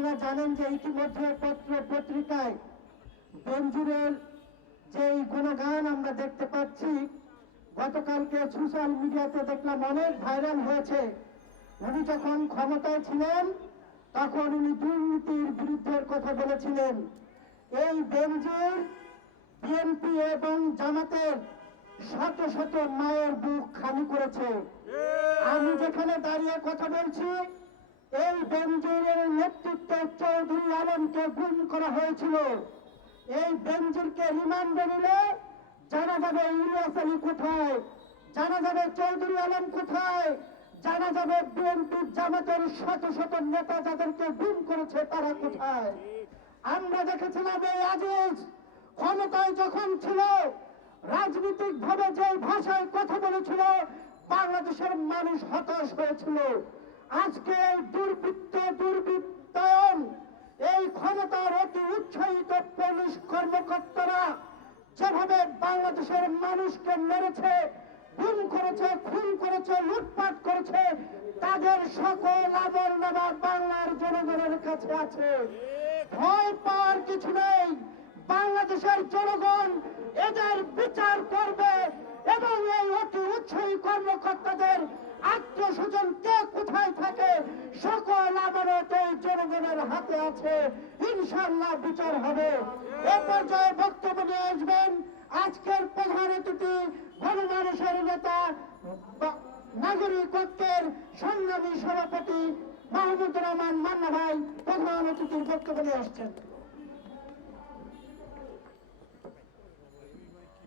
আপনারা জানেন যে ইতিমধ্যে পত্র পত্রিকায় বেঞ্জুরের যেই গুণগান আমরা দেখতে পাচ্ছি, গতকালকে সোশ্যাল মিডিয়াতে দেখলাম অনেক ভাইরাল হয়েছে। উনি যখন ক্ষমতায় ছিলেন, তখন উনি দুর্নীতির বিরুদ্ধের কথা বলেছিলেন। এই বেঞ্জির বিএনপি এবং জামাতের শত শত মায়ের বুক খালি করেছে। আমি যেখানে দাঁড়িয়ে কথা বলছি এই বেঞ্জিরের নেতৃত্বে চৌধুরী আলমকে গুম করা হয়েছিল। এই বেঞ্জিরকে রিমান্ডে নিলে জানা যাবে ইলিয়াস আলী কোথায়, জানা যাবে চৌধুরী আলম কোথায়, জানা যাবে বিএনপি জামাতের শত শত নেতা যাদেরকে গুম করেছে তারা কোথায়। আমরা দেখেছিলাম এই আজিজ ক্ষমতায় যখন ছিল রাজনৈতিক ভাবে যে ভাষায় কথা বলেছিল, বাংলাদেশের মানুষ হতাশ হয়েছিল। আজকে দুর্বৃত্ত দুর্বৃত্তায়ন, এই ক্ষমতার অতি উৎসাহিত পুলিশ কর্মকর্তারা যেভাবে বাংলাদেশের মানুষকে মেরেছে খুন করেছে খুন করেছে, লুটপাট করেছে, তাদের সকল আমল নেওয়া বাংলার জনগণের কাছে আছে। ভয় পাওয়ার কিছু নেই। বাংলাদেশের জনগণ এদের বিচার করবে এবং এই অতি উৎসাহী কর্মকর্তাদের আত্মস্বজন কে কোথায় থাকে সকল আমানত এই জনগণের হাতে আছে। ইনশাল্লাহ বিচার হবে। এ পর্যায়ে বক্তব্য নিয়ে আসবেন আজকের প্রধান অতিথি, গণমানুষের নেতা নাগরিক ঐক্যের সংগ্রামী সভাপতি মাহমুদুর রহমান মান্না ভাই প্রধান অতিথির বক্তব্য নিয়ে আসছেন।